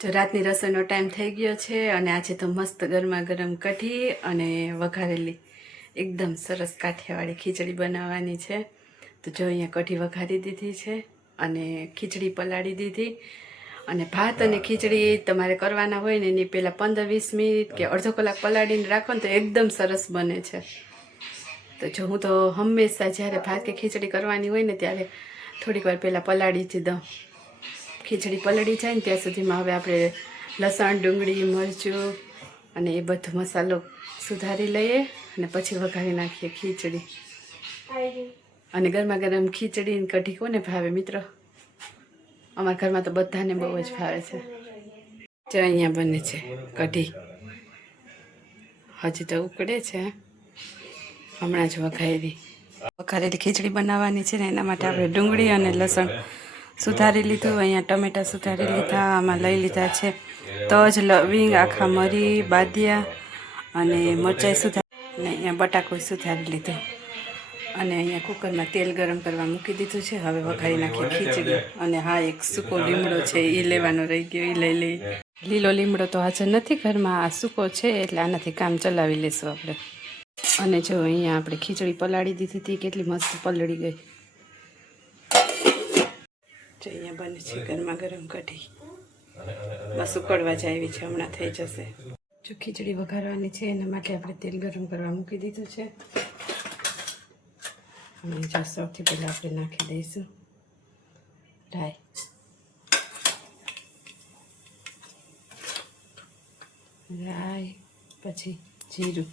જો રાતની રસોઈનો ટાઈમ થઈ ગયો છે અને આજે તો મસ્ત ગરમા ગરમ કઢી અને વઘારેલી એકદમ સરસ કાઠિયાવાડી ખીચડી બનાવવાની છે. તો જો અહીંયા કઢી વઘારી દીધી છે અને ખીચડી પલાળી દીધી. અને ભાત અને ખીચડી તમારે કરવાના હોય ને એની પહેલાં 15-20 મિનિટ કે અડધો કલાક પલાળીને રાખો ને તો એકદમ સરસ બને છે. તો જો હું તો હંમેશા જ્યારે ભાત કે ખીચડી કરવાની હોય ને ત્યારે થોડીક વાર પહેલાં પલાળી જ દઉં. ખીચડી પલળી જાય ને ત્યાં સુધીમાં હવે આપણે લસણ, ડુંગળી, મરચું અને એ બધો મસાલો સુધારી લઈએ અને પછી વઘારી નાખીએ ખીચડી. અને ગરમા ગરમ ખીચડી ને કઢી કોને ભાવે મિત્રો? અમારા ઘરમાં તો બધાને બહુ જ ભાવે છે. જો અહીંયા બને છે કઢી, હજી તો ઉકળે છે. હમણાં જ વઘારેલી ખીચડી બનાવવાની છે ને એના માટે આપણે ડુંગળી અને લસણ સુધારી લીધું. અહીંયા ટમેટા સુધારી લીધા. આમાં લઈ લીધા છે તજ, લવિંગ, આખા મરી, બાદિયા અને મરચાઈ સુધારી અને અહીંયા બટાકું સુધારી લીધું. અને અહીંયા કુકરમાં તેલ ગરમ કરવા મૂકી દીધું છે. હવે વઘારી નાખીએ ખીચડી. અને હા, એક સૂકો લીમડો છે એ લેવાનો રહી ગયો, એ લઈ લઈએ. લીલો લીમડો તો હાજર નથી ઘરમાં, આ સૂકો છે એટલે આનાથી કામ ચલાવી લેશું આપણે. અને જો અહીંયા આપણે ખીચડી પલાળી દીધી હતી, કેટલી મસ્ત પલળી ગઈ. જો અહીંયા બને છે ગરમા ગરમ કઢી, બસ ઉકળવા જ આવી છે, હમણાં થઈ જશે. જો ખીચડી વઘારવાની છે એના માટે આપણે તેલ ગરમ કરવા મૂકી દીધું છે. અને જો સૌથી પહેલાં આપણે નાખી દઈશું રાઈ. રાઈ પછી જીરું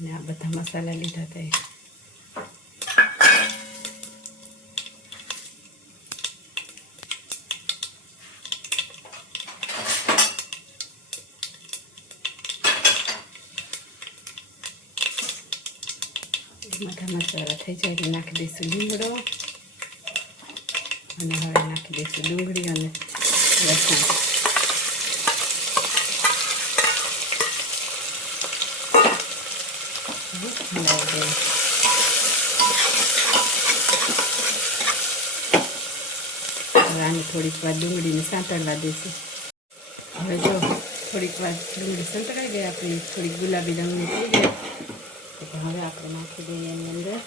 અને આ બધા મસાલા લીધા હતા. બધા મસાલા થઈ જાય એટલે નાખી દઈશું લીમડો અને હવે નાખી દઈશું ડુંગળી અને લસણ. હવે આને થોડીક વાર ડુંગળીને સાંતળવા દઈશું. હવે જો થોડીક વાર ડુંગળી સંતળાઈ ગઈ, આપણી થોડીક ગુલાબી રંગની થઈ ગઈ. હવે આપણે નાખી દઈએ એની અંદર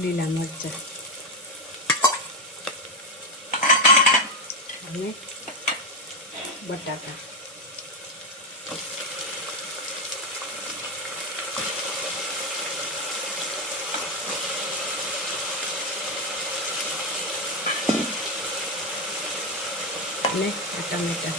લીલા મરચાં અને બટાકા. અને ટમેટા.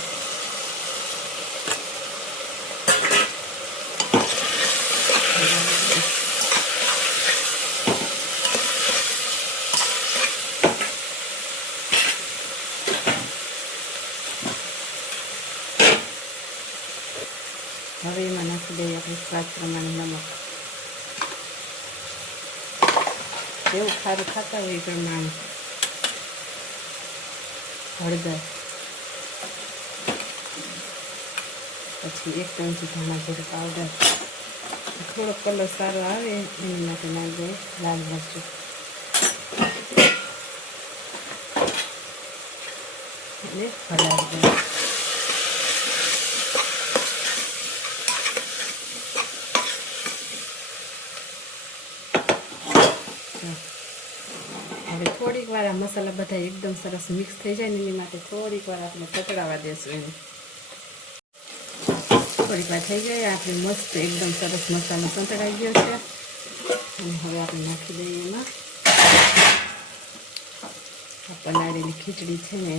હવે એમાં નાખી દઈએ આપણે સ્વાદ પ્રમાણે નમક. જેવું ખારું ખાતા હોય એ પ્રમાણે. હળદર, પછી 1 ચમચી ધાણા જીરું પાવડર. થોડો કલર સારો આવે એની માટે નાખી દઈએ લાલ મરચું. અને હલાવી દઈએ. હવે થોડીક વાર આ મસાલા બધા એકદમ સરસ મિક્સ થઈ જાય ને એની માટે થોડીક વાર આપણે સતળાવા દેશું એને. થોડીક વાર થઈ જાય, આપણે મસ્ત એકદમ સરસ મસાલો સંતળાઈ ગયો છે. અને હવે આપણે નાખી દઈએ એમાં આ પલાળેલી ખીચડી છે ને.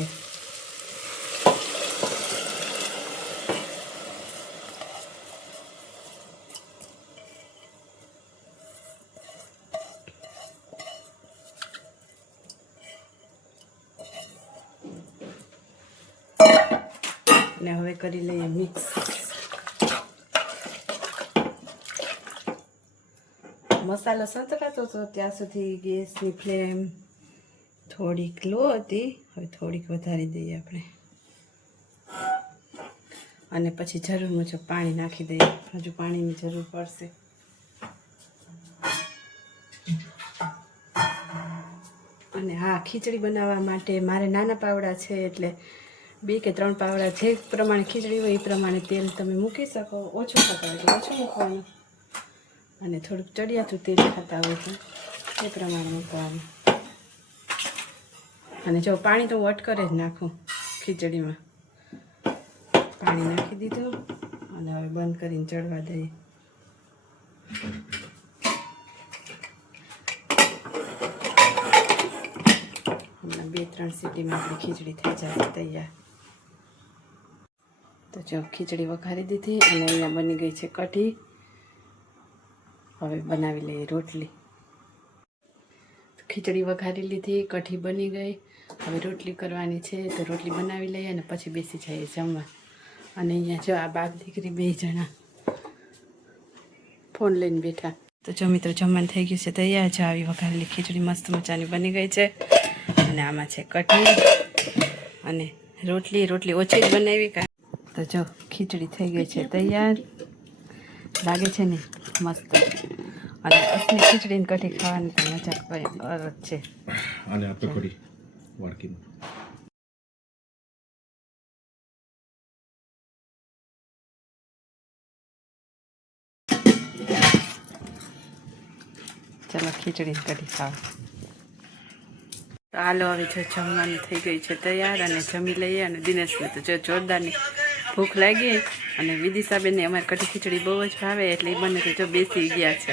અને હવે કરી લઈએ મિક્સ. મસાલો સંતળાતો હતો ત્યાં સુધી ગેસની ફ્લેમ થોડીક લો હતી, હવે થોડીક વધારી દઈએ આપણે. અને પછી જરૂર મુજબ પાણી નાખી દઈએ, હજુ પાણીની જરૂર પડશે. ખીચડી બનાવવા માટે મારે નાના પાવડા છે એટલે 2 કે 3 પાવડા જે પ્રમાણે ખીચડી હોય એ પ્રમાણે તેલ તમે મૂકી શકો. ઓછું ખાતા હોય તો ઓછું મૂકવાનું, અને થોડુંક ચડિયાતું તેલ ખાતા હોય તો એ પ્રમાણે મૂકવાનું. અને જો પાણી તો હું અટકરે જ નાખું ખીચડીમાં. પાણી નાખી દીધું અને હવે બંધ કરીને ચડવા દઈએ. હમણાં 2-3 સીટીમાં આપણી ખીચડી થઈ જશે તૈયાર. તો જો ખીચડી વઘારી દીધી અને અહીંયા બની ગઈ છે કઢી. હવે બનાવી લઈએ રોટલી. ખીચડી વઘારી લીધી, કઢી બની ગઈ. હવે રોટલી કરવાની છે તો રોટલી બનાવી લઈએ અને પછી બેસી જઈએ જમવા. અને અહીંયા જો આ બાપ દીકરી 2 જણા ફોન લઈને બેઠા. તો જો મિત્રો જમવાનું થઈ ગયું છે તૈયાર. જો આવી વઘારેલી ખીચડી મસ્ત મજાની બની ગઈ છે. અને આમાં છે કઢી અને રોટલી ઓછી જ બનાવી. તો જો ખીચડી થઈ ગઈ છે તૈયાર. લાગે છે ને મસ્ત. અને અસલી ખીચડીની કઢી ખાવાની તો મજા કોઈ અલગ છે. અને આપણે કઢી વાડકીમાં ચાલો ખીચડીની કઢી ખાવા. તો હાલો હવે જો જમવાનું થઈ ગયું છે તૈયાર અને જમી લઈએ. અને દિનેશને તો જો જોરદારની ભૂખ લાગી અને વિદિશાબેનને અમારી કઢી ખીચડી બહુ જ ભાવે એટલે એ બંને તો જો બેસી ગયા છે.